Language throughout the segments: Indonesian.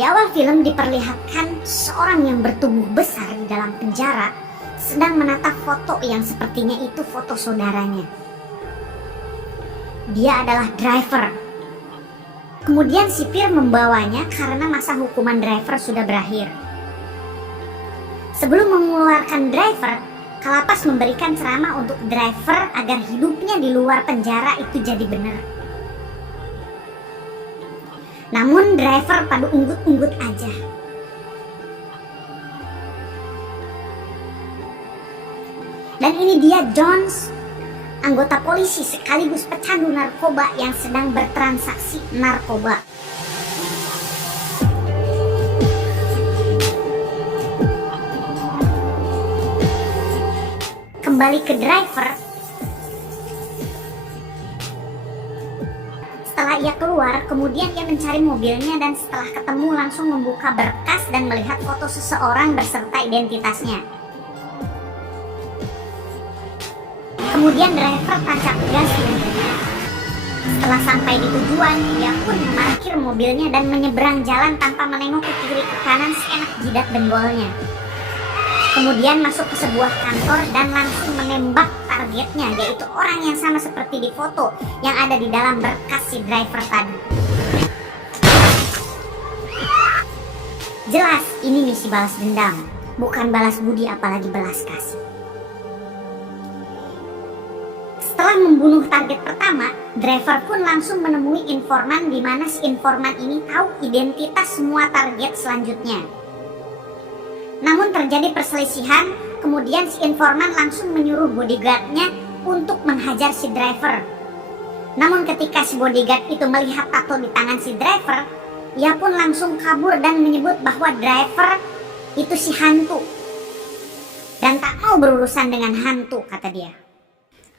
Di awal film diperlihatkan seorang yang bertubuh besar di dalam penjara sedang menatap foto yang sepertinya itu foto saudaranya. Dia adalah driver. Kemudian sipir membawanya karena masa hukuman driver sudah berakhir. Sebelum mengeluarkan driver, Kalapas memberikan ceramah untuk driver agar hidupnya di luar penjara itu jadi benar. Namun driver pada unggut-unggut aja. Dan ini dia Jones, anggota polisi sekaligus pecandu narkoba yang sedang bertransaksi narkoba. Kembali ke driver. Setelah ia keluar, kemudian ia mencari mobilnya dan setelah ketemu langsung membuka berkas dan melihat foto seseorang beserta identitasnya. Kemudian driver tancap gas. Setelah sampai di tujuan, ia pun memarkir mobilnya dan menyeberang jalan tanpa menengok ke kiri ke kanan seenak jidat dengkulnya. Kemudian masuk ke sebuah kantor dan langsung menembak targetnya, yaitu orang yang sama seperti di foto yang ada di dalam berkas si driver tadi. Jelas ini misi balas dendam, bukan balas budi apalagi belas kasih. Setelah membunuh target pertama, driver pun langsung menemui informan di mana si informan ini tahu identitas semua target selanjutnya. Namun terjadi perselisihan, kemudian si informan langsung menyuruh bodyguardnya untuk menghajar si driver. Namun ketika si bodyguard itu melihat tato di tangan si driver, ia pun langsung kabur dan menyebut bahwa driver itu si hantu. Dan tak mau berurusan dengan hantu, kata dia.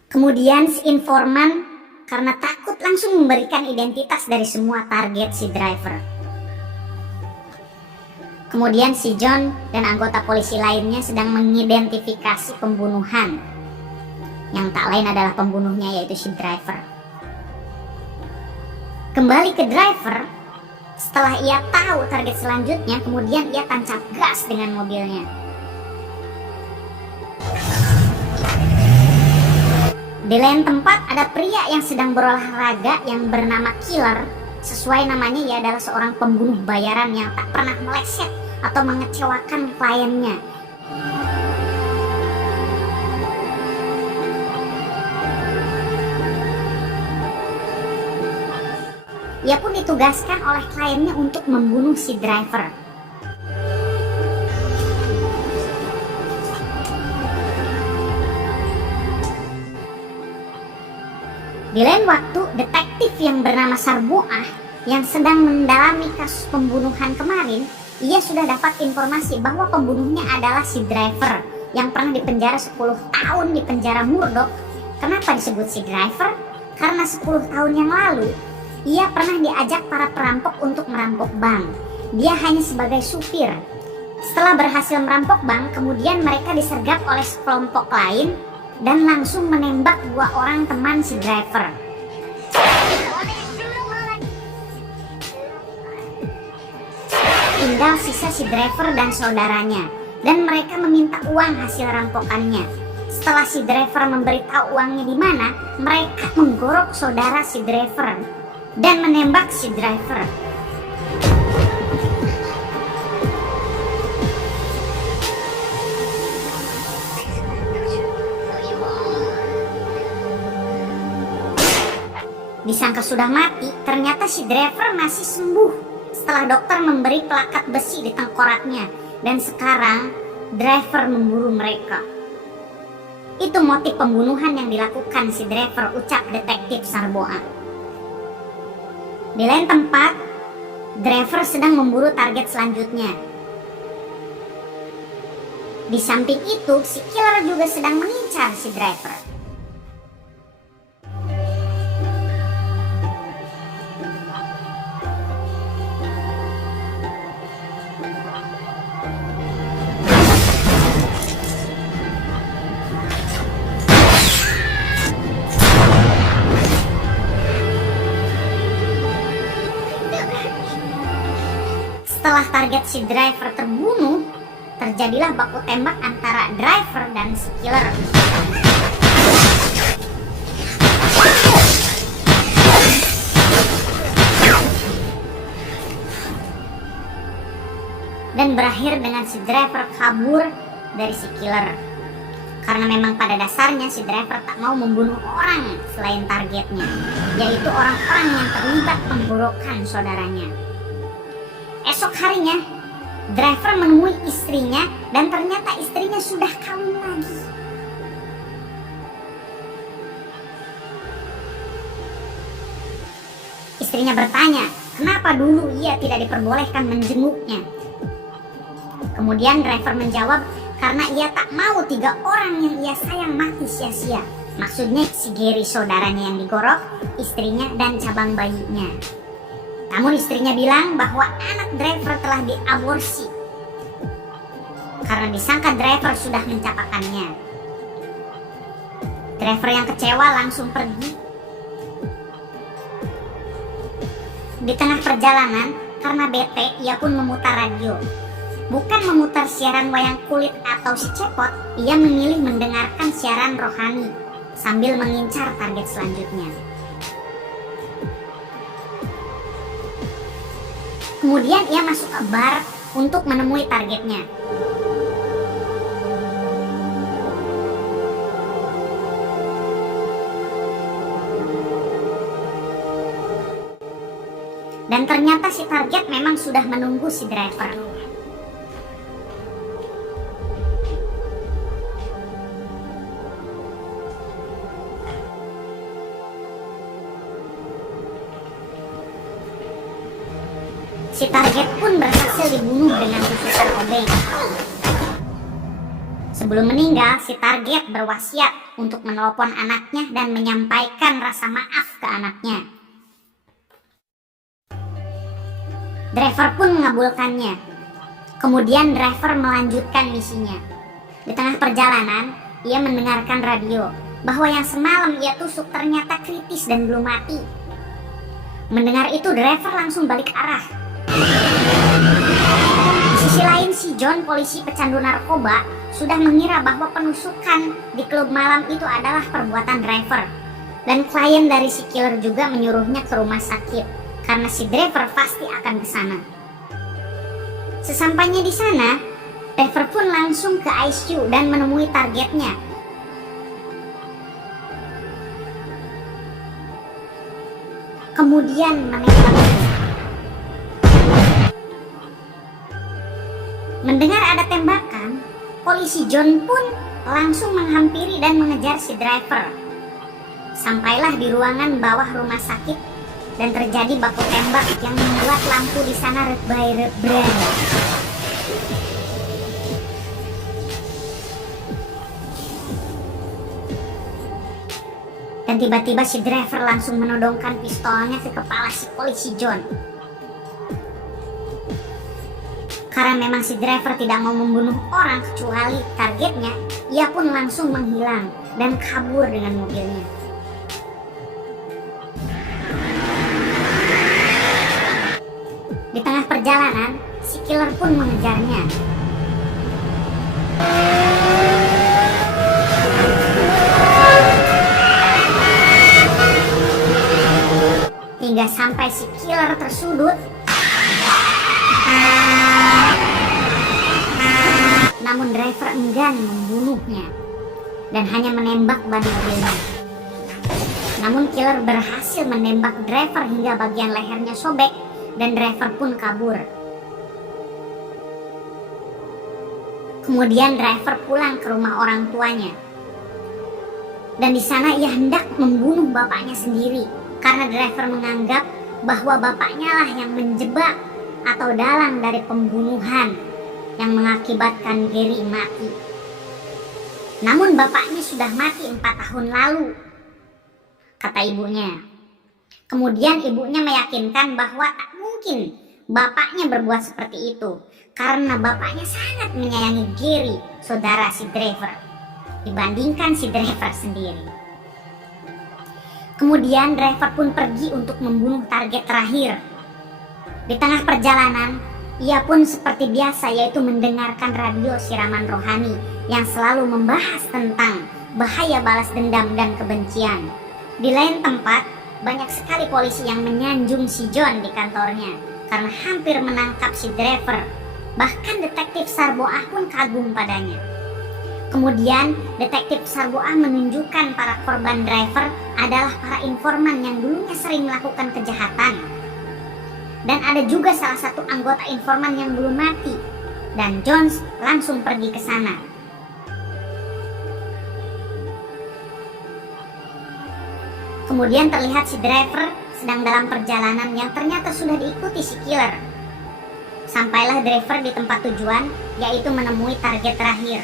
Kemudian si informan karena takut langsung memberikan identitas dari semua target si driver. Kemudian si John dan anggota polisi lainnya sedang mengidentifikasi pembunuhan. Yang tak lain adalah pembunuhnya yaitu si driver. Kembali ke driver, setelah ia tahu target selanjutnya, kemudian ia tancap gas dengan mobilnya. Di lain tempat ada pria yang sedang berolahraga yang bernama Killer. Sesuai namanya, ia adalah seorang pembunuh bayaran yang tak pernah meleset atau mengecewakan kliennya. Ia pun ditugaskan oleh kliennya untuk membunuh si driver. Di lain waktu, detektif yang bernama Sarboah yang sedang mendalami kasus pembunuhan kemarin, ia sudah dapat informasi bahwa pembunuhnya adalah si driver yang pernah dipenjara 10 tahun di penjara Murdoch. Kenapa disebut si driver? Karena 10 tahun yang lalu, ia pernah diajak para perampok untuk merampok bank. Dia hanya sebagai supir. Setelah berhasil merampok bank, kemudian mereka disergap oleh sekelompok lain dan langsung menembak 2 orang teman si driver. Tinggal sisa si driver dan saudaranya, dan mereka meminta uang hasil rampokannya. Setelah si driver memberitahu uangnya di mana, mereka menggorok saudara si driver dan menembak si driver. Disangka sudah mati, ternyata si driver masih sembuh setelah dokter memberi pelakat besi di tengkoraknya, dan sekarang driver memburu mereka. Itu motif pembunuhan yang dilakukan si driver, ucap detektif Sarboah. Di lain tempat, driver sedang memburu target selanjutnya. Di samping itu, si killer juga sedang mengincar si driver. Setelah target si driver terbunuh, terjadilah baku tembak antara driver dan si killer. Dan berakhir dengan si driver kabur dari si killer. Karena memang pada dasarnya si driver tak mau membunuh orang selain targetnya, yaitu orang-orang yang terlibat pemburukan saudaranya. Esok harinya, driver menemui istrinya dan ternyata istrinya sudah kawin lagi. Istrinya bertanya, kenapa dulu ia tidak diperbolehkan menjenguknya? Kemudian driver menjawab, karena ia tak mau 3 orang yang ia sayang mati sia-sia. Maksudnya si Gary saudaranya yang digorok, istrinya dan cabang bayinya. Namun istrinya bilang bahwa anak driver telah diaborsi karena disangka driver sudah mencapakannya. Driver yang kecewa langsung pergi. Di tengah perjalanan, karena bete, ia pun memutar radio. Bukan memutar siaran wayang kulit atau si cepot, ia memilih mendengarkan siaran rohani sambil mengincar target selanjutnya. Kemudian ia masuk ke bar untuk menemui targetnya. Dan ternyata si target memang sudah menunggu si driver. Si target pun berhasil dibunuh dengan tusukan obeng. Sebelum meninggal, si target berwasiat untuk menelpon anaknya dan menyampaikan rasa maaf ke anaknya. Driver pun mengabulkannya. Kemudian driver melanjutkan misinya. Di tengah perjalanan, ia mendengarkan radio bahwa yang semalam ia tusuk ternyata kritis dan belum mati. Mendengar itu, driver langsung balik arah. Di sisi lain, si John, polisi pecandu narkoba, sudah mengira bahwa penusukan di klub malam itu adalah perbuatan driver. Dan klien dari si killer juga menyuruhnya ke rumah sakit karena si driver pasti akan ke sana. Sesampainya di sana, driver pun langsung ke ICU dan menemui targetnya. Kemudian menembaknya. Mendengar ada tembakan, polisi John pun langsung menghampiri dan mengejar si driver. Sampailah di ruangan bawah rumah sakit dan terjadi baku tembak yang membuat lampu di sana rebahan. Dan tiba-tiba si driver langsung menodongkan pistolnya ke kepala si polisi John. Karena memang si driver tidak mau membunuh orang kecuali targetnya, ia pun langsung menghilang dan kabur dengan mobilnya. Di tengah perjalanan, si killer pun mengejarnya. Hingga sampai si killer tersudut. Namun driver enggan membunuhnya dan hanya menembak ban mobilnya. Namun killer berhasil menembak driver hingga bagian lehernya sobek dan driver pun kabur. Kemudian driver pulang ke rumah orang tuanya. Dan di sana ia hendak membunuh bapaknya sendiri karena driver menganggap bahwa bapaknya lah yang menjebak atau dalang dari pembunuhan yang mengakibatkan Gary mati. Namun bapaknya sudah mati 4 tahun lalu, kata ibunya. Kemudian ibunya meyakinkan bahwa tak mungkin bapaknya berbuat seperti itu karena bapaknya sangat menyayangi Gary, saudara si driver, dibandingkan si driver sendiri. Kemudian driver pun pergi untuk membunuh target terakhir. Di tengah perjalanan, Ia pun seperti biasa, yaitu mendengarkan radio siraman rohani yang selalu membahas tentang bahaya balas dendam dan kebencian. Di lain tempat, banyak sekali polisi yang menyanjung si John di kantornya karena hampir menangkap si driver. Bahkan detektif Sarboah pun kagum padanya. Kemudian detektif Sarboah menunjukkan para korban driver adalah para informan yang dulunya sering melakukan kejahatan. Dan ada juga salah satu anggota informan yang belum mati. Dan Jones langsung pergi ke sana. Kemudian terlihat si driver sedang dalam perjalanan yang ternyata sudah diikuti si killer. Sampailah driver di tempat tujuan, yaitu menemui target terakhir.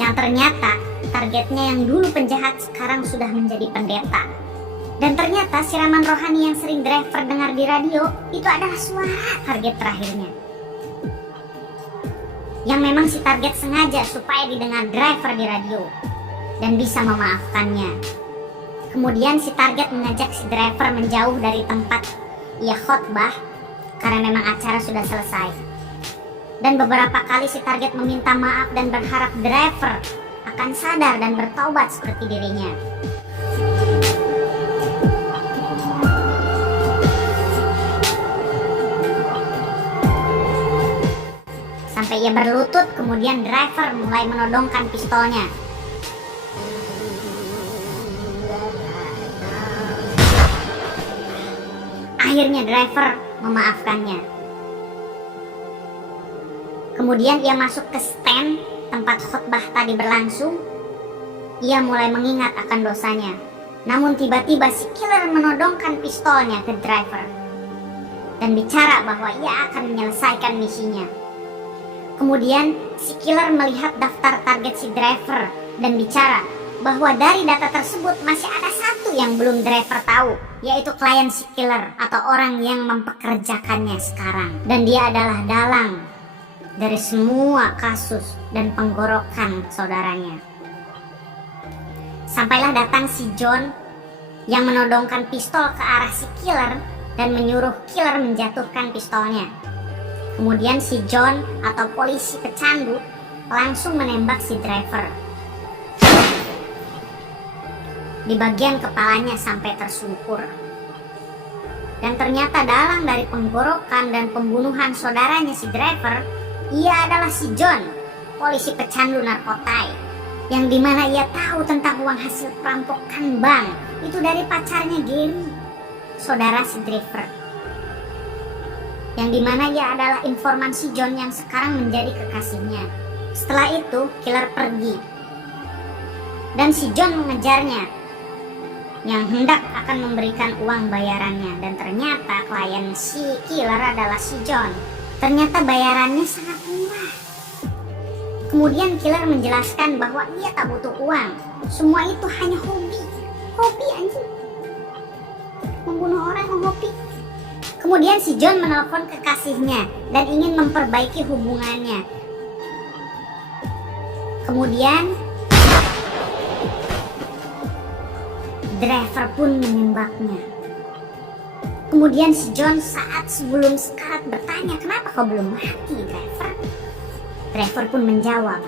Yang ternyata targetnya yang dulu penjahat sekarang sudah menjadi pendeta. Dan ternyata siraman rohani yang sering driver dengar di radio itu adalah suara target terakhirnya. Yang memang si target sengaja supaya didengar driver di radio dan bisa memaafkannya. Kemudian si target mengajak si driver menjauh dari tempat ia khotbah karena memang acara sudah selesai. Dan beberapa kali si target meminta maaf dan berharap driver akan sadar dan bertaubat seperti dirinya. Sampai ia berlutut, kemudian driver mulai menodongkan pistolnya. Akhirnya driver memaafkannya. Kemudian ia masuk ke stand tempat khotbah tadi berlangsung. Ia mulai mengingat akan dosanya. Namun tiba-tiba si killer menodongkan pistolnya ke driver dan bicara bahwa ia akan menyelesaikan misinya. Kemudian si killer melihat daftar target si driver dan bicara bahwa dari data tersebut masih ada satu yang belum driver tahu, yaitu klien si killer atau orang yang mempekerjakannya sekarang. Dan dia adalah dalang dari semua kasus dan penggorokan saudaranya. Sampailah datang si John yang menodongkan pistol ke arah si killer dan menyuruh killer menjatuhkan pistolnya. Kemudian si John atau polisi pecandu langsung menembak si driver di bagian kepalanya sampai tersungkur. Dan ternyata dalang dari penggorokan dan pembunuhan saudaranya si driver, ia adalah si John, polisi pecandu narkotai, yang dimana ia tahu tentang uang hasil perampokan bank itu dari pacarnya Gary, saudara si driver. Yang dimana ia adalah informan si John yang sekarang menjadi kekasihnya. Setelah itu, killer pergi. Dan si John mengejarnya, yang hendak akan memberikan uang bayarannya. Dan ternyata klien si killer adalah si John. Ternyata bayarannya sangat murah. Kemudian killer menjelaskan bahwa ia tak butuh uang. Semua itu hanya hobi. Hobi anjing. Membunuh orang hobi. Kemudian si John menelpon kekasihnya dan ingin memperbaiki hubungannya. Kemudian driver pun menembaknya. Kemudian si John saat sebelum sekarat bertanya, "Kenapa kau belum mati, driver?" Driver pun menjawab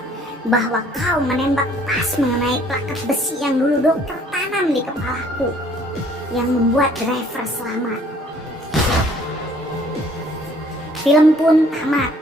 bahwa kau menembak pas mengenai plakat besi yang dulu dokter tanam di kepalaku, yang membuat driver selamat. Film pun tamat.